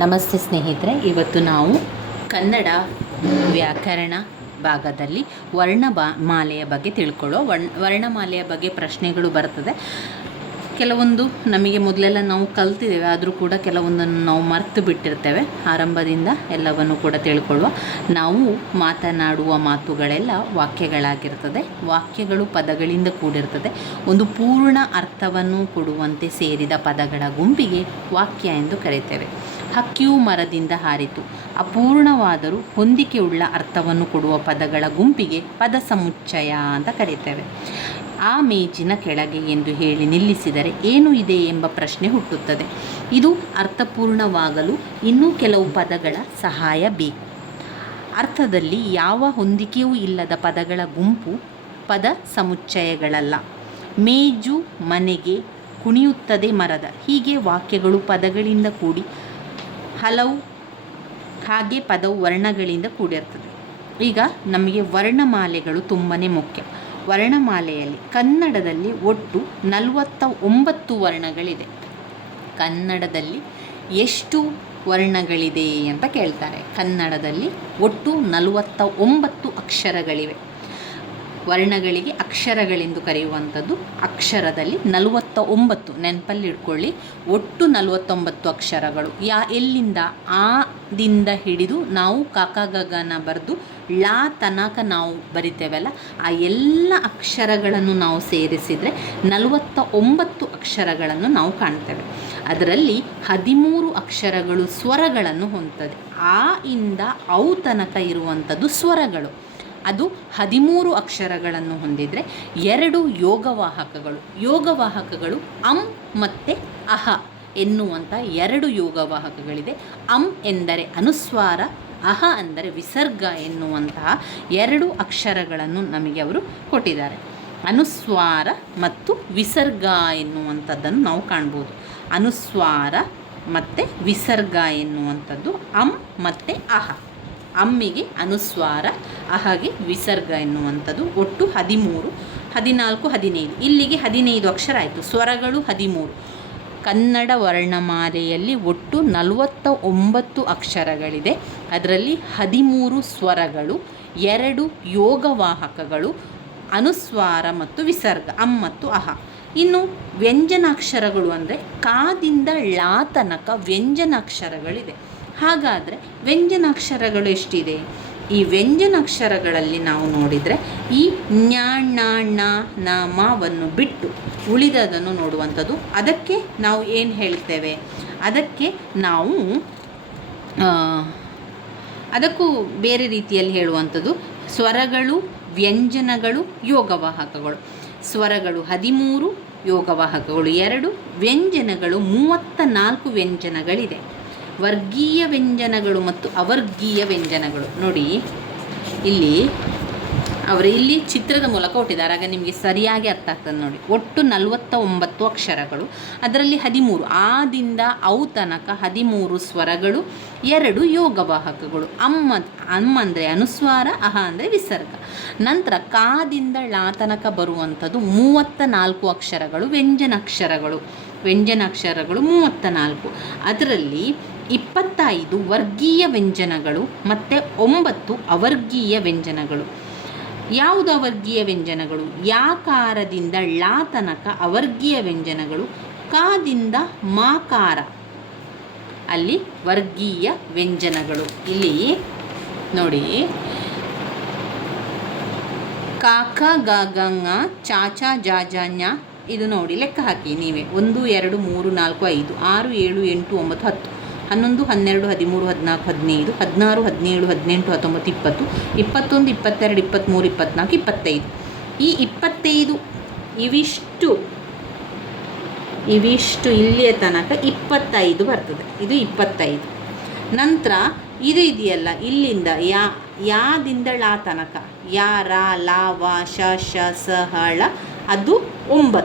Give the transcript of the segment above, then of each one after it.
ನಮಸ್ತೆ ಸ್ನೇಹಿತರೆ, ಇವತ್ತು ನಾವು ಕನ್ನಡ ವ್ಯಾಕರಣ ಭಾಗದಲ್ಲಿ ವರ್ಣಮಾಲೆಯ ಬಗ್ಗೆ ತಿಳ್ಕೊಳ್ಳೋ. ವರ್ಣಮಾಲೆಯ ಬಗ್ಗೆ ಪ್ರಶ್ನೆಗಳು ಬರ್ತದೆ. ಕೆಲವೊಂದು ನಮಗೆ ಮೊದಲೆಲ್ಲ ನಾವು ಕಲ್ತಿದ್ದೇವೆ, ಆದರೂ ಕೂಡ ಕೆಲವೊಂದನ್ನು ನಾವು ಮರೆತು ಬಿಟ್ಟಿರ್ತೇವೆ. ಆರಂಭದಿಂದ ಎಲ್ಲವನ್ನು ಕೂಡ ತಿಳ್ಕೊಳ್ಳುವ. ನಾವು ಮಾತನಾಡುವ ಮಾತುಗಳೆಲ್ಲ ವಾಕ್ಯಗಳಾಗಿರ್ತದೆ. ವಾಕ್ಯಗಳು ಪದಗಳಿಂದ ಕೂಡಿರ್ತದೆ. ಒಂದು ಪೂರ್ಣ ಅರ್ಥವನ್ನು ಕೊಡುವಂತೆ ಸೇರಿದ ಪದಗಳ ಗುಂಪಿಗೆ ವಾಕ್ಯ ಎಂದು ಕರೆಯುತ್ತೇವೆ. ಹಕ್ಕಿಯು ಮರದಿಂದ ಹಾರಿತು. ಅಪೂರ್ಣವಾದರೂ ಹೊಂದಿಕೆಯುಳ್ಳ ಅರ್ಥವನ್ನು ಕೊಡುವ ಪದಗಳ ಗುಂಪಿಗೆ ಪದ ಸಮುಚ್ಚಯ ಅಂತ ಕರೆಯುತ್ತೇವೆ. ಆ ಮೇಜಿನ ಕೆಳಗೆ ಎಂದು ಹೇಳಿ ನಿಲ್ಲಿಸಿದರೆ ಏನು ಇದೆ ಎಂಬ ಪ್ರಶ್ನೆ ಹುಟ್ಟುತ್ತದೆ. ಇದು ಅರ್ಥಪೂರ್ಣವಾಗಲು ಇನ್ನೂ ಕೆಲವು ಪದಗಳ ಸಹಾಯ ಬೇಕು. ಅರ್ಥದಲ್ಲಿ ಯಾವ ಹೊಂದಿಕೆಯೂ ಇಲ್ಲದ ಪದಗಳ ಗುಂಪು ಪದ ಸಮುಚ್ಚಯಗಳಲ್ಲ. ಮೇಜು ಮನೆಗೆ, ಕುಣಿಯುತ್ತದೆ ಮರದ, ಹೀಗೆ ವಾಕ್ಯಗಳು ಪದಗಳಿಂದ ಕೂಡಿ ಹಲವು, ಹಾಗೆ ಪದವು ವರ್ಣಗಳಿಂದ ಕೂಡಿರ್ತದೆ. ಈಗ ನಮಗೆ ವರ್ಣಮಾಲೆಗಳು ತುಂಬಾ ಮುಖ್ಯ. ವರ್ಣಮಾಲೆಯಲ್ಲಿ ಕನ್ನಡದಲ್ಲಿ ಒಟ್ಟು 49 ವರ್ಣಗಳಿದೆ. ಕನ್ನಡದಲ್ಲಿ ಎಷ್ಟು ವರ್ಣಗಳಿದೆ ಅಂತ ಕೇಳ್ತಾರೆ. ಕನ್ನಡದಲ್ಲಿ ಒಟ್ಟು 49 ಅಕ್ಷರಗಳಿವೆ. ವರ್ಣಗಳಿಗೆ ಅಕ್ಷರಗಳೆಂದು ಕರೆಯುವಂಥದ್ದು. ಅಕ್ಷರದಲ್ಲಿ 49, ನೆನಪಲ್ಲಿಟ್ಕೊಳ್ಳಿ. ಒಟ್ಟು 49 ಅಕ್ಷರಗಳು. ಎಲ್ಲಿಂದ? ಆದಿಂದ ಹಿಡಿದು ನಾವು ಗಗನ ಬರೆದು ಲಾ ತನಕ ನಾವು ಬರಿತೇವಲ್ಲ, ಆ ಎಲ್ಲ ಅಕ್ಷರಗಳನ್ನು ನಾವು ಸೇರಿಸಿದರೆ 49 ಅಕ್ಷರಗಳನ್ನು ನಾವು ಕಾಣ್ತೇವೆ. ಅದರಲ್ಲಿ 13 ಅಕ್ಷರಗಳು ಸ್ವರಗಳನ್ನು ಹೊಂದುತ್ತದೆ. ಆ ಇಂದ ಔ ತನಕ ಇರುವಂಥದ್ದು ಸ್ವರಗಳು. ಅದು 13 ಅಕ್ಷರಗಳನ್ನು ಹೊಂದಿದರೆ 2 ಯೋಗವಾಹಕಗಳು. ಯೋಗವಾಹಕಗಳು ಅಂ ಮತ್ತು ಅಹ ಎನ್ನುವಂಥ 2 ಯೋಗವಾಹಕಗಳಿದೆ. ಅಂ ಎಂದರೆ ಅನುಸ್ವಾರ, ಅಹ ಅಂದರೆ ವಿಸರ್ಗ ಎನ್ನುವಂತಹ 2 ಅಕ್ಷರಗಳನ್ನು ನಮಗೆ ಅವರು ಕೊಟ್ಟಿದ್ದಾರೆ. ಅನುಸ್ವಾರ ಮತ್ತು ವಿಸರ್ಗ ಎನ್ನುವಂಥದ್ದನ್ನು ನಾವು ಕಾಣ್ಬೋದು. ಅನುಸ್ವಾರ ಮತ್ತು ವಿಸರ್ಗ ಎನ್ನುವಂಥದ್ದು ಅಂ ಮತ್ತು ಅಹ. ಅಮ್ಮಿಗೆ ಅನುಸ್ವಾರ, ಅಹಗೆ ವಿಸರ್ಗ ಎನ್ನುವಂಥದ್ದು. ಒಟ್ಟು 13, 14, 15. ಇಲ್ಲಿಗೆ 15 ಅಕ್ಷರ ಆಯಿತು. ಸ್ವರಗಳು 13. ಕನ್ನಡ ವರ್ಣಮಾಲೆಯಲ್ಲಿ ಒಟ್ಟು 49 ಅಕ್ಷರಗಳಿದೆ. ಅದರಲ್ಲಿ 13 ಸ್ವರಗಳು, 2 ಯೋಗವಾಹಕಗಳು, ಅನುಸ್ವಾರ ಮತ್ತು ವಿಸರ್ಗ, ಅಂ ಮತ್ತು ಅಹ. ಇನ್ನು ವ್ಯಂಜನಾಕ್ಷರಗಳು ಅಂದರೆ ಕಾದಿಂದ ಲಾ ತನಕ ವ್ಯಂಜನಾಕ್ಷರಗಳಿದೆ. ಹಾಗಾದರೆ ವ್ಯಂಜನಾಕ್ಷರಗಳು ಎಷ್ಟಿದೆ? ಈ ವ್ಯಂಜನಾಕ್ಷರಗಳಲ್ಲಿ ನಾವು ನೋಡಿದರೆ ಈ ಞ ಣ ಣ ನ ಮವನ್ನು ಬಿಟ್ಟು ಉಳಿದದನ್ನು ನೋಡುವಂಥದ್ದು. ಅದಕ್ಕೆ ನಾವು ಏನು ಹೇಳ್ತೇವೆ? ಅದಕ್ಕೆ ನಾವು ಅದಕ್ಕೂ ಬೇರೆ ರೀತಿಯಲ್ಲಿ ಹೇಳುವಂಥದ್ದು ಸ್ವರಗಳು, ವ್ಯಂಜನಗಳು, ಯೋಗವಾಹಕಗಳು. ಸ್ವರಗಳು 13, ಯೋಗವಾಹಕಗಳು 2, ವ್ಯಂಜನಗಳು 34 ವ್ಯಂಜನಗಳಿದೆ. ವರ್ಗೀಯ ವ್ಯಂಜನಗಳು ಮತ್ತು ಅವರ್ಗೀಯ ವ್ಯಂಜನಗಳು ನೋಡಿ, ಇಲ್ಲಿ ಚಿತ್ರದ ಮೂಲಕ ಕೊಟ್ಟಿದ್ದಾರೆ. ಆಗ ನಿಮಗೆ ಸರಿಯಾಗಿ ಅರ್ಥ ಆಗ್ತದೆ ನೋಡಿ. ಒಟ್ಟು 49 ಅಕ್ಷರಗಳು. ಅದರಲ್ಲಿ 13 ಆದಿಂದ ಔ ತನಕ 13 ಸ್ವರಗಳು, 2 ಯೋಗವಾಹಕಗಳು. ಅಮ್ಮ ಅಂದರೆ ಅನುಸ್ವಾರ, ಅಹ ಅಂದರೆ ವಿಸರ್ಗ. ನಂತರ ಕಾದಿಂದ ಲಾ ತನಕ ಬರುವಂಥದ್ದು 34 ಅಕ್ಷರಗಳು, ವ್ಯಂಜನಾಕ್ಷರಗಳು. ವ್ಯಂಜನಾಕ್ಷರಗಳು 34. ಅದರಲ್ಲಿ 25 ವರ್ಗೀಯ ವ್ಯಂಜನಗಳು ಮತ್ತು 9 ಅವರ್ಗೀಯ ವ್ಯಂಜನಗಳು. ಯಾವುದು ಅವರ್ಗೀಯ ವ್ಯಂಜನಗಳು? ಯಾಕಾರದಿಂದ ಲಾ ತನಕ ಅವರ್ಗೀಯ ವ್ಯಂಜನಗಳು, ಕಾದಿಂದ ಮಾಕಾರ ಅಲ್ಲಿ ವರ್ಗೀಯ ವ್ಯಂಜನಗಳು. ಇಲ್ಲಿ ನೋಡಿ, ಕಾಕ ಗಂಗ ಚಾಚ ಜಾಜಾಞ. ಇದು ನೋಡಿ, ಲೆಕ್ಕ ಹಾಕಿ ನೀವೇ. 1 2 3 4 5 6 7 8 9 10 11 12 13 14 15 16 17 18 19 20 21 22 23 24 25. ಈ 25 ಇವಿಷ್ಟು ಇಲ್ಲಿಯ ತನಕ 25 ಬರ್ತದೆ. ಇದು 25. ನಂತರ ಇದು ಇದೆಯಲ್ಲ, ಇಲ್ಲಿಂದ ಯಾದಿಂದ ಲಾ ತನಕ ಯಾ ರಾ ಲಾ ವ ಶ ಶ ಸ ಹ ಳ, ಅದು 9.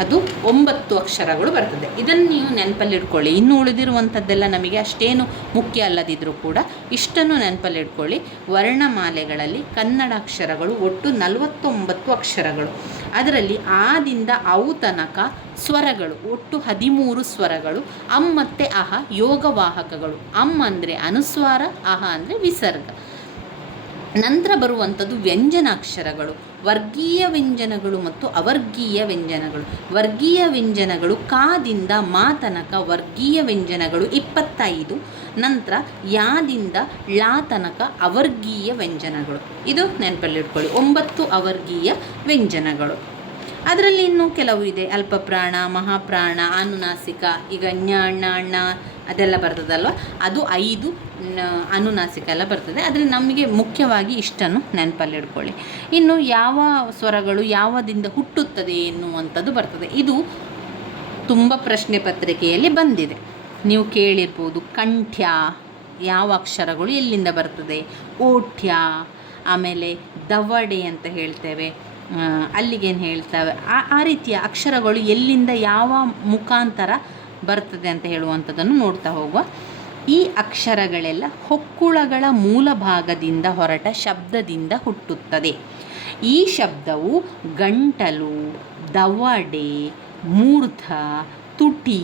ಅದು 9 ಅಕ್ಷರಗಳು ಬರ್ತದೆ. ಇದನ್ನು ನೀವು ನೆನಪಲ್ಲಿಟ್ಕೊಳ್ಳಿ. ಇನ್ನು ಉಳಿದಿರುವಂಥದ್ದೆಲ್ಲ ನಮಗೆ ಅಷ್ಟೇನು ಮುಖ್ಯ ಅಲ್ಲದಿದ್ದರೂ ಕೂಡ ಇಷ್ಟನ್ನು ನೆನಪಲ್ಲಿಟ್ಕೊಳ್ಳಿ. ವರ್ಣಮಾಲೆಗಳಲ್ಲಿ ಕನ್ನಡ ಅಕ್ಷರಗಳು ಒಟ್ಟು 49 ಅಕ್ಷರಗಳು. ಅದರಲ್ಲಿ ಆದಿಂದ ಅವು ತನಕ ಸ್ವರಗಳು ಒಟ್ಟು 13 ಸ್ವರಗಳು. ಅಂ ಮತ್ತು ಅಹ ಯೋಗವಾಹಕಗಳು. ಅಂ ಅಂದರೆ ಅನುಸ್ವಾರ, ಅಹ ಅಂದರೆ ವಿಸರ್ಗ. ನಂತರ ಬರುವಂಥದ್ದು ವ್ಯಂಜನಾಕ್ಷರಗಳು, ವರ್ಗೀಯ ವ್ಯಂಜನಗಳು ಮತ್ತು ಅವರ್ಗೀಯ ವ್ಯಂಜನಗಳು. ವರ್ಗೀಯ ವ್ಯಂಜನಗಳು ಕಾದಿಂದ ಮಾ ತನಕ ವರ್ಗೀಯ ವ್ಯಂಜನಗಳು 25. ನಂತರ ಯಾದಿಂದ ಲಾ ತನಕ ಅವರ್ಗೀಯ ವ್ಯಂಜನಗಳು. ಇದು ನೆನಪಲ್ಲಿಟ್ಕೊಳ್ಳಿ, 9 ಅವರ್ಗೀಯ ವ್ಯಂಜನಗಳು. ಅದರಲ್ಲಿ ಇನ್ನೂ ಕೆಲವು ಇದೆ, ಅಲ್ಪಪ್ರಾಣ, ಮಹಾಪ್ರಾಣ, ಅನುನಾಸಿಕ. ಈಗ ಞ ಣ ಣ ಅದೆಲ್ಲ ಬರ್ತದಲ್ವ, ಅದು 5 ಅನುನಾಸಿಕ ಎಲ್ಲ ಬರ್ತದೆ. ಆದರೆ ನಮಗೆ ಮುಖ್ಯವಾಗಿ ಇಷ್ಟನ್ನು ನೆನಪಲ್ಲಿಡ್ಕೊಳ್ಳಿ. ಇನ್ನು ಯಾವ ಸ್ವರಗಳು ಯಾವದಿಂದ ಹುಟ್ಟುತ್ತದೆ ಎನ್ನುವಂಥದ್ದು ಬರ್ತದೆ. ಇದು ತುಂಬ ಪ್ರಶ್ನೆ ಪತ್ರಿಕೆಯಲ್ಲಿ ಬಂದಿದೆ, ನೀವು ಕೇಳಿರ್ಬೋದು. ಕಂಠ್ಯ ಯಾವ ಅಕ್ಷರಗಳು ಎಲ್ಲಿಂದ ಬರ್ತದೆ, ಓಠ್ಯ, ಆಮೇಲೆ ದವಡೆ ಅಂತ ಹೇಳ್ತೇವೆ, ಅಲ್ಲಿಗೇನು ಹೇಳ್ತೇವೆ, ಆ ರೀತಿಯ ಅಕ್ಷರಗಳು ಎಲ್ಲಿಂದ ಯಾವ ಮುಖಾಂತರ ಬರ್ತದೆ ಅಂತ ಹೇಳುವಂಥದ್ದನ್ನು ನೋಡ್ತಾ ಹೋಗುವ. ಈ ಅಕ್ಷರಗಳೆಲ್ಲ ಹೊಕ್ಕುಳಗಳ ಮೂಲ ಭಾಗದಿಂದ ಹೊರಟ ಶಬ್ದದಿಂದ ಹುಟ್ಟುತ್ತದೆ. ಈ ಶಬ್ದವು ಗಂಟಲು, ದವಡೆ, ಮೂರ್ಧ, ತುಟಿ,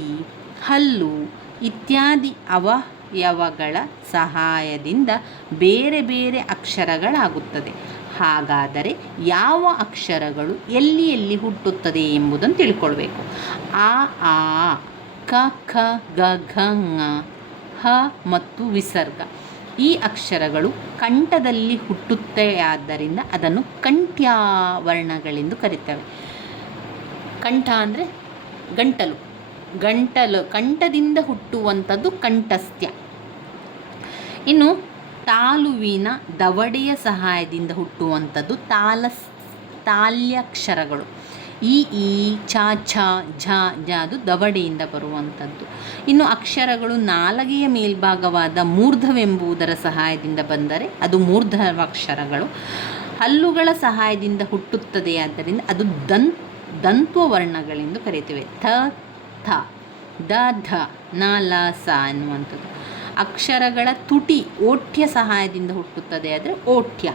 ಹಲ್ಲು ಇತ್ಯಾದಿ ಅವಯವಗಳ ಸಹಾಯದಿಂದ ಬೇರೆ ಬೇರೆ ಅಕ್ಷರಗಳಾಗುತ್ತದೆ. ಹಾಗಾದರೆ ಯಾವ ಅಕ್ಷರಗಳು ಎಲ್ಲಿ ಎಲ್ಲಿ ಹುಟ್ಟುತ್ತದೆ ಎಂಬುದನ್ನು ತಿಳ್ಕೊಳ್ಬೇಕು. ಆ ಆ, ಕ ಖ ಗ ಘ ङ, ಹ ಮತ್ತು ವಿಸರ್ಗ ಈ ಅಕ್ಷರಗಳು ಕಂಠದಲ್ಲಿ ಹುಟ್ಟುತ್ತೆಯಾದ್ದರಿಂದ ಅದನ್ನು ಕಂಠ್ಯವರ್ಣಗಳೆಂದು ಕರೀತೇವೆ. ಕಂಠ ಅಂದರೆ ಗಂಟಲು, ಕಂಠದಿಂದ ಹುಟ್ಟುವಂಥದ್ದು ಕಂಠಸ್ಥ್ಯ. ಇನ್ನು ತಾಲುವಿನ ದವಡೆಯ ಸಹಾಯದಿಂದ ಹುಟ್ಟುವಂಥದ್ದು ತಾಲ್ಯಕ್ಷರಗಳು. ಈ ಚ ಛ ಝ ಝ ಅದು ದವಡೆಯಿಂದ ಬರುವಂಥದ್ದು. ಇನ್ನು ಅಕ್ಷರಗಳು ನಾಲಗೆಯ ಮೇಲ್ಭಾಗವಾದ ಮೂರ್ಧವೆಂಬುದರ ಸಹಾಯದಿಂದ ಬಂದರೆ ಅದು ಮೂರ್ಧವಾಕ್ಷರಗಳು. ಹಲ್ಲುಗಳ ಸಹಾಯದಿಂದ ಹುಟ್ಟುತ್ತದೆ, ಆದ್ದರಿಂದ ಅದು ದಂತ್ವವರ್ಣಗಳೆಂದು ಕರೀತೇವೆ. ಥ ಥ, ದ ಧ, ನ ಲ ಸ ಅನ್ನುವಂಥದ್ದು. ಅಕ್ಷರಗಳ ತುಟಿ ಓಠ್ಯ ಸಹಾಯದಿಂದ ಹುಟ್ಟುತ್ತದೆ, ಆದರೆ ಓಠ್ಯ.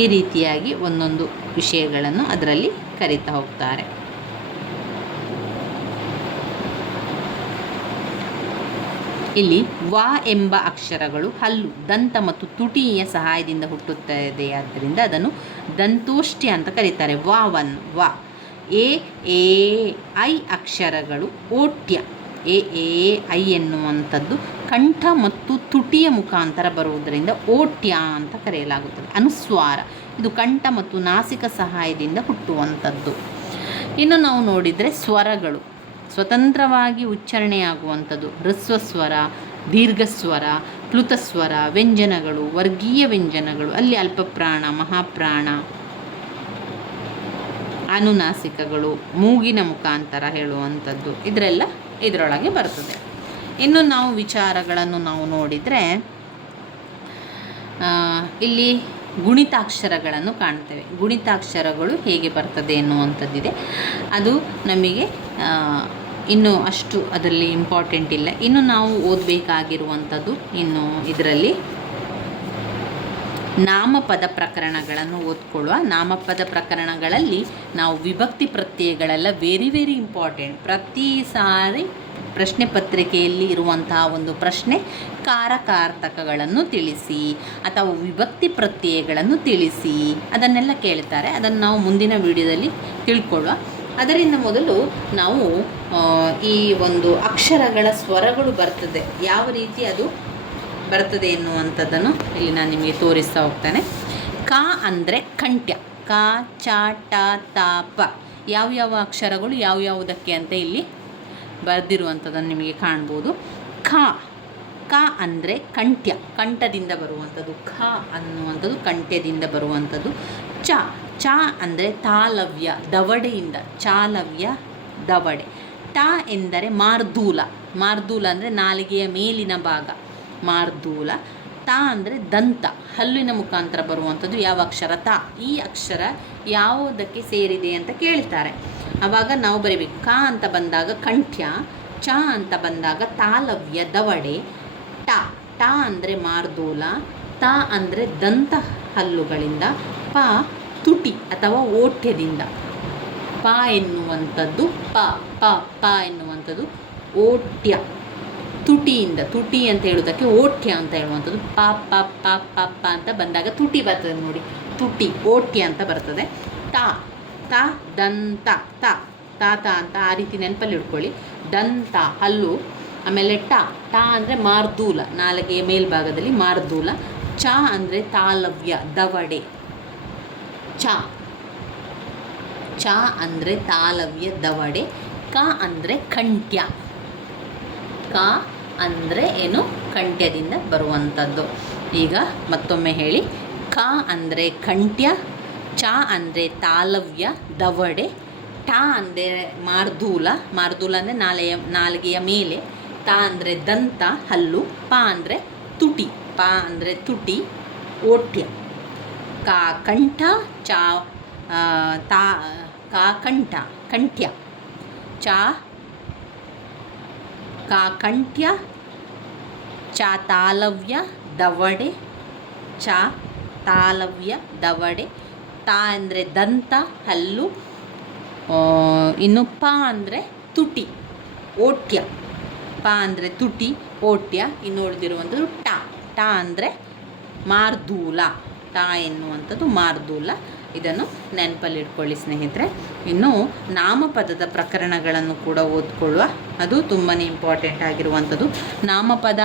ಈ ರೀತಿಯಾಗಿ ಒಂದೊಂದು ವಿಷಯಗಳನ್ನು ಅದರಲ್ಲಿ ಕರೀತಾ ಹೋಗ್ತಾರೆ. ಇಲ್ಲಿ ವ ಎಂಬ ಅಕ್ಷರಗಳು ಹಲ್ಲು, ದಂತ ಮತ್ತು ತುಟಿಯ ಸಹಾಯದಿಂದ ಹುಟ್ಟುತ್ತದೆ, ಆದ್ದರಿಂದ ಅದನ್ನು ದಂತೋಷ್ಟ್ಯ ಅಂತ ಕರೀತಾರೆ. ವ. ಎ ಐ ಅಕ್ಷರಗಳು ಓಠ್ಯ. ಎ ಐ ಎನ್ನುವಂಥದ್ದು ಕಂಠ ಮತ್ತು ತುಟಿಯ ಮುಖಾಂತರ ಬರುವುದರಿಂದ ಓಠ್ಯ ಅಂತ ಕರೆಯಲಾಗುತ್ತದೆ. ಅನುಸ್ವಾರ ಇದು ಕಂಠ ಮತ್ತು ನಾಸಿಕ ಸಹಾಯದಿಂದ ಹುಟ್ಟುವಂಥದ್ದು. ಇನ್ನು ನಾವು ನೋಡಿದರೆ ಸ್ವರಗಳು ಸ್ವತಂತ್ರವಾಗಿ ಉಚ್ಚಾರಣೆಯಾಗುವಂಥದ್ದು ಹ್ರಸ್ವಸ್ವರ, ದೀರ್ಘಸ್ವರ, ಪ್ಲುತಸ್ವರ, ವ್ಯಂಜನಗಳು, ವರ್ಗೀಯ ವ್ಯಂಜನಗಳು, ಅಲ್ಲಿ ಅಲ್ಪಪ್ರಾಣ, ಮಹಾಪ್ರಾಣ, ಅನುನಾಸಿಕಗಳು, ಮೂಗಿನ ಮುಖಾಂತರ ಹೇಳುವಂಥದ್ದು ಇದರೊಳಗೆ ಬರ್ತದೆ. ಇನ್ನು ನಾವು ವಿಚಾರಗಳನ್ನು ನಾವು ನೋಡಿದರೆ ಇಲ್ಲಿ ಗುಣಿತಾಕ್ಷರಗಳನ್ನು ಕಾಣ್ತೇವೆ. ಗುಣಿತಾಕ್ಷರಗಳು ಹೇಗೆ ಬರ್ತದೆ ಎನ್ನುವಂಥದ್ದಿದೆ. ಅದು ನಮಗೆ ಇನ್ನೂ ಅಷ್ಟು ಅದರಲ್ಲಿ ಇಂಪಾರ್ಟೆಂಟ್ ಇಲ್ಲ. ಇನ್ನು ನಾವು ಓದಬೇಕಾಗಿರುವಂಥದ್ದು ಇನ್ನು ಇದರಲ್ಲಿ ನಾಮಪದ ಪ್ರಕರಣಗಳನ್ನು ಓದ್ಕೊಳ್ಳುವ. ನಾಮಪದ ಪ್ರಕರಣಗಳಲ್ಲಿ ನಾವು ವಿಭಕ್ತಿ ಪ್ರತ್ಯಯಗಳೆಲ್ಲ ವೆರಿ ವೆರಿ ಇಂಪಾರ್ಟೆಂಟ್. ಪ್ರತಿ ಸಾರಿ ಪ್ರಶ್ನೆ ಪತ್ರಿಕೆಯಲ್ಲಿ ಇರುವಂತಹ ಒಂದು ಪ್ರಶ್ನೆ ಕಾರಕಾರ್ಥಕಗಳನ್ನು ತಿಳಿಸಿ ಅಥವಾ ವಿಭಕ್ತಿ ಪ್ರತ್ಯಯಗಳನ್ನು ತಿಳಿಸಿ ಅದನ್ನೆಲ್ಲ ಕೇಳ್ತಾರೆ. ಅದನ್ನು ನಾವು ಮುಂದಿನ ವಿಡಿಯೋದಲ್ಲಿ ತಿಳ್ಕೊಳ್ಳುವ. ಅದರಿಂದ ಮೊದಲು ನಾವು ಈ ಒಂದು ಅಕ್ಷರಗಳ ಸ್ವರಗಳು ಬರ್ತದೆ, ಯಾವ ರೀತಿ ಅದು ಬರ್ತದೆ ಎನ್ನುವಂಥದ್ದನ್ನು ಇಲ್ಲಿ ನಾನು ನಿಮಗೆ ತೋರಿಸ್ತಾ ಹೋಗ್ತಾನೆ. ಕ ಅಂದರೆ ಕಂಠ್ಯ. ಕ ಚ ಟ ತ ಪ ಯಾವ್ಯಾವ ಅಕ್ಷರಗಳು ಯಾವ್ಯಾವುದಕ್ಕೆ ಅಂತ ಇಲ್ಲಿ ಬರೆದಿರುವಂಥದ್ದನ್ನು ನಿಮಗೆ ಕಾಣ್ಬೋದು. ಕ ಅಂದರೆ ಕಂಠ್ಯ, ಕಂಠದಿಂದ ಬರುವಂಥದ್ದು. ಖ ಅನ್ನುವಂಥದ್ದು ಕಂಠ್ಯದಿಂದ ಬರುವಂಥದ್ದು. ಚ ಅಂದರೆ ತಾಲವ್ಯ, ದವಡೆಯಿಂದ, ಚಾಲವ್ಯ ದವಡೆ. ಟ ಎಂದರೆ ಮಾರ್ದೂಲ. ಮಾರ್ದೂಲ ಅಂದರೆ ನಾಲಿಗೆಯ ಮೇಲಿನ ಭಾಗ, ಮಾರ್ದೂಲ. ತ ಅಂದರೆ ದಂತ, ಹಲ್ಲಿನ ಮುಖಾಂತರ ಬರುವಂಥದ್ದು ಯಾವ ಅಕ್ಷರ? ತ. ಈ ಅಕ್ಷರ ಯಾವುದಕ್ಕೆ ಸೇರಿದೆ ಅಂತ ಕೇಳ್ತಾರೆ. ಆವಾಗ ನಾವು ಬರೀಬೇಕು. ಕ ಅಂತ ಬಂದಾಗ ಕಂಠ್ಯ, ಚ ಅಂತ ಬಂದಾಗ ತಾಲವ್ಯ ದವಡೆ, ಟ ಟ ಅಂದರೆ ಮಾರ್ದೂಲ, ತ ಅಂದರೆ ದಂತ ಹಲ್ಲುಗಳಿಂದ, ಪ ತುಟಿ ಅಥವಾ ಓಠ್ಯದಿಂದ. ಪ ಎನ್ನುವಂಥದ್ದು ಪ ಪ ಪ ಎನ್ನುವಂಥದ್ದು ಓಠ್ಯ, ತುಟಿಯಿಂದ. ತುಟಿ ಅಂತ ಹೇಳೋದಕ್ಕೆ ಓಠ್ಯ ಅಂತ ಹೇಳುವಂಥದ್ದು. ಪ ಪ ಪ ಪ ಪ ಅಂತ ಬಂದಾಗ ತುಟಿ ಬರ್ತದೆ ನೋಡಿ, ತುಟಿ ಓಠ್ಯ ಅಂತ ಬರ್ತದೆ. ತ ತ ದಂತ, ತ ತ ಅಂತ ಆ ರೀತಿ ನೆನಪಲ್ಲಿ ಇಟ್ಕೊಳ್ಳಿ. ದಂತ ಹಲ್ಲು. ಆಮೇಲೆ ಟ ಟ ಅಂದರೆ ಮಾರ್ದೂಲ, ನಾಲಿಗೆಯ ಮೇಲ್ಭಾಗದಲ್ಲಿ ಮಾರ್ದೂಲ. ಚ ಅಂದರೆ ತಾಲವ್ಯ ದವಡೆ, ಚ ಚ ಅಂದರೆ ತಾಲವ್ಯ ದವಡೆ. ಕ ಅಂದರೆ ಕಂಠ್ಯ, ಕ ಅಂದರೆ ಏನು? ಕಂಠ್ಯದಿಂದ ಬರುವಂಥದ್ದು. ಈಗ ಮತ್ತೊಮ್ಮೆ ಹೇಳಿ. ಕ ಅಂದರೆ ಕಂಠ್ಯ, ಚ ಅಂದರೆ ತಾಲವ್ಯ ದವಡೆ, ಟ ಅಂದರೆ ಮಾರ್ದೂಲ, ಮಾರ್ದೂಲ ಅಂದರೆ ನಾಲಿಗೆಯ ಮೇಲೆ, ತ ಅಂದರೆ ದಂತ ಹಲ್ಲು, ಪ ಅಂದರೆ ತುಟಿ, ಪ ಅಂದರೆ ತುಟಿ ಓಠ್ಯ. ಕ ಕಂಠ, ಚ ತಾ ಕ ಕಂಠ ಕಂಠ್ಯ, ಚ ಕ ಕಂಠ್ಯ, ಚ ತಾಲವ್ಯ ದವಡೆ, ಚ ತಾಲವ್ಯ ದವಡೆ. ತ ಅಂದರೆ ದಂತ ಹಲ್ಲು, ಇನ್ನು ಪ ಅಂದರೆ ತುಟಿ ಓಠ್ಯ, ಪ ಅಂದರೆ ತುಟಿ ಓಠ್ಯ. ಇನ್ನು ಉಳಿದಿರುವಂಥದ್ದು ಟ ಟ ಅಂದರೆ ಮಾರ್ದೂಲ, ಟ ಎನ್ನುವಂಥದ್ದು ಮಾರ್ದೂಲ. ಇದನ್ನು ನೆನಪಲ್ಲಿಟ್ಕೊಳ್ಳಿ ಸ್ನೇಹಿತರೆ. ಇನ್ನು ನಾಮಪದದ ಪ್ರಕರಣಗಳನ್ನು ಕೂಡ ಓದ್ಕೊಳ್ಳುವ, ಅದು ತುಂಬಾ ಇಂಪಾರ್ಟೆಂಟ್ ಆಗಿರುವಂಥದ್ದು. ನಾಮಪದ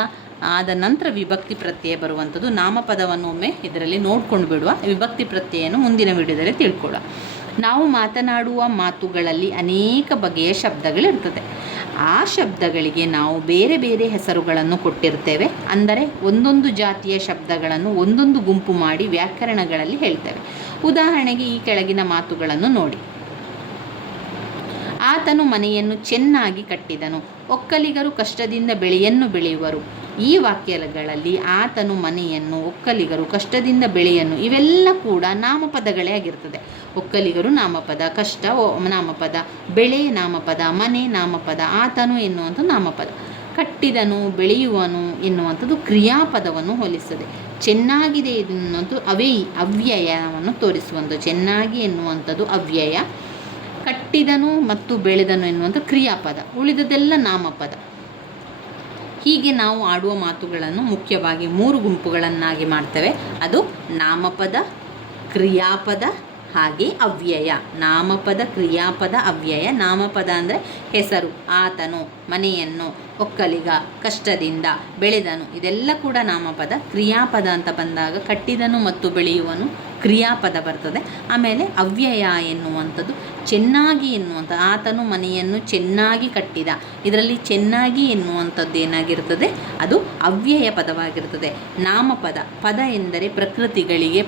ಆದ ನಂತರ ವಿಭಕ್ತಿ ಪ್ರತ್ಯಯ ಬರುವಂಥದ್ದು. ನಾಮಪದವನ್ನು ಒಮ್ಮೆ ಇದರಲ್ಲಿ ನೋಡ್ಕೊಂಡು ಬಿಡುವ, ವಿಭಕ್ತಿ ಪ್ರತ್ಯಯನು ಮುಂದಿನ ವಿಡಿಯೋದಲ್ಲಿ ತಿಳ್ಕೊಳ್ಳುವ. ನಾವು ಮಾತನಾಡುವ ಮಾತುಗಳಲ್ಲಿ ಅನೇಕ ಬಗೆಯ ಶಬ್ದಗಳಿರ್ತದೆ. ಆ ಶಬ್ದಗಳಿಗೆ ನಾವು ಬೇರೆ ಬೇರೆ ಹೆಸರುಗಳನ್ನು ಕೊಟ್ಟಿರ್ತೇವೆ. ಅಂದರೆ ಒಂದೊಂದು ಜಾತಿಯ ಶಬ್ದಗಳನ್ನು ಒಂದೊಂದು ಗುಂಪು ಮಾಡಿ ವ್ಯಾಕರಣಗಳಲ್ಲಿ ಹೇಳ್ತೇವೆ. ಉದಾಹರಣೆಗೆ ಈ ಕೆಳಗಿನ ಮಾತುಗಳನ್ನು ನೋಡಿ. ಆತನು ಮನೆಯನ್ನು ಚೆನ್ನಾಗಿ ಕಟ್ಟಿದನು. ಒಕ್ಕಲಿಗರು ಕಷ್ಟದಿಂದ ಬೆಳೆಯನ್ನು ಬೆಳೆಯುವರು. ಈ ವಾಕ್ಯಗಳಲ್ಲಿ ಆತನು ಮನೆಯನ್ನು, ಒಕ್ಕಲಿಗರು ಕಷ್ಟದಿಂದ ಬೆಳೆಯನ್ನು, ಇವೆಲ್ಲ ಕೂಡ ನಾಮಪದಗಳೇ ಆಗಿರ್ತದೆ. ಒಕ್ಕಲಿಗರು ನಾಮಪದ, ಕಷ್ಟ ನಾಮಪದ, ಬೆಳೆ ನಾಮಪದ, ಮನೆ ನಾಮಪದ, ಆತನು ಎನ್ನುವಂಥ ನಾಮಪದ. ಕಟ್ಟಿದನು, ಬೆಳೆಯುವನು ಎನ್ನುವಂಥದ್ದು ಕ್ರಿಯಾಪದವನ್ನು ಹೋಲಿಸ್ತದೆ. ಚೆನ್ನಾಗಿದೆ ಎನ್ನುವಂಥದ್ದು ಅವ್ಯಯವನ್ನು ತೋರಿಸುವಂಥದ್ದು. ಚೆನ್ನಾಗಿ ಎನ್ನುವಂಥದ್ದು ಅವ್ಯಯ, ಕಟ್ಟಿದನು ಮತ್ತು ಬೆಳೆದನು ಎನ್ನುವಂಥ ಕ್ರಿಯಾಪದ, ಉಳಿದದೆಲ್ಲ ನಾಮಪದ. ಹೀಗೆ ನಾವು ಆಡುವ ಮಾತುಗಳನ್ನು ಮುಖ್ಯವಾಗಿ 3 ಗುಂಪುಗಳನ್ನಾಗಿ ಮಾಡ್ತೇವೆ. ಅದು ನಾಮಪದ, ಕ್ರಿಯಾಪದ ಹಾಗೆ ಅವ್ಯಯ. ನಾಮಪದ, ಕ್ರಿಯಾಪದ, ಅವ್ಯಯ. ನಾಮಪದ ಅಂದರೆ ಹೆಸರು, ಆತನು, ಮನೆಯನ್ನು, ಒಕ್ಕಲಿಗ, ಕಷ್ಟದಿಂದ, ಬೆಳೆದನು, ಇದೆಲ್ಲ ಕೂಡ ನಾಮಪದ. ಕ್ರಿಯಾಪದ ಅಂತ ಬಂದಾಗ ಕಟ್ಟಿದನು ಮತ್ತು ಬೆಳೆಯುವನು ಕ್ರಿಯಾಪದ ಬರ್ತದೆ. ಆಮೇಲೆ ಅವ್ಯಯ ಎನ್ನುವಂಥದ್ದು ಚೆನ್ನಾಗಿ ಎನ್ನುವಂಥ, ಆತನು ಮನೆಯನ್ನು ಚೆನ್ನಾಗಿ ಕಟ್ಟಿದ, ಇದರಲ್ಲಿ ಚೆನ್ನಾಗಿ ಎನ್ನುವಂಥದ್ದು ಏನಾಗಿರ್ತದೆ? ಅದು ಅವ್ಯಯ ಪದವಾಗಿರ್ತದೆ. ನಾಮಪದ, ಪದ ಎಂದರೆ ಪ್ರಕೃತಿಗಳಿಗೆ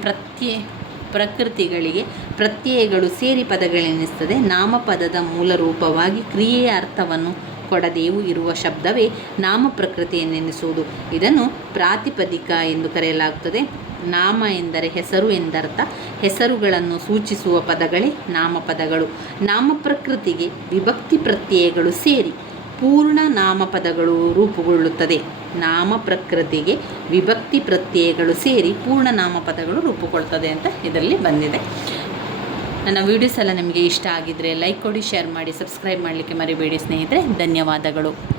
ಪ್ರತ್ಯಯಗಳು ಸೇರಿ ಪದಗಳೆನಿಸ್ತದೆ. ನಾಮಪದದ ಮೂಲ ರೂಪವಾಗಿ ಕ್ರಿಯೆಯ ಅರ್ಥವನ್ನು ಕೊಡದೆಯೂ ಇರುವ ಶಬ್ದವೇ ನಾಮ ಪ್ರಕೃತಿಯನ್ನೆನಿಸುವುದು. ಇದನ್ನು ಪ್ರಾತಿಪದಿಕ ಎಂದು ಕರೆಯಲಾಗುತ್ತದೆ. ನಾಮ ಎಂದರೆ ಹೆಸರು ಎಂದರ್ಥ. ಹೆಸರುಗಳನ್ನು ಸೂಚಿಸುವ ಪದಗಳೇ ನಾಮಪದಗಳು. ನಾಮ ಪ್ರಕೃತಿಗೆ ವಿಭಕ್ತಿ ಪ್ರತ್ಯಯಗಳು ಸೇರಿ ಪೂರ್ಣ ನಾಮಪದಗಳು ರೂಪುಗೊಳ್ಳುತ್ತದೆ. ನಾಮ ಪ್ರಕೃತಿಗೆ ವಿಭಕ್ತಿ ಪ್ರತ್ಯಯಗಳು ಸೇರಿ ಪೂರ್ಣ ನಾಮಪದಗಳು ರೂಪುಗೊಳ್ಳುತ್ತದೆ ಅಂತ ಇದರಲ್ಲಿ ಬಂದಿದೆ. ನನ್ನ ವೀಡಿಯೋಸ್ ಎಲ್ಲ ನಿಮಗೆ ಇಷ್ಟ ಆಗಿದ್ದರೆ ಲೈಕ್ ಕೊಡಿ, ಶೇರ್ ಮಾಡಿ, ಸಬ್ಸ್ಕ್ರೈಬ್ ಮಾಡಲಿಕ್ಕೆ ಮರಿಬೇಡಿ ಸ್ನೇಹಿತರೆ. ಧನ್ಯವಾದಗಳು.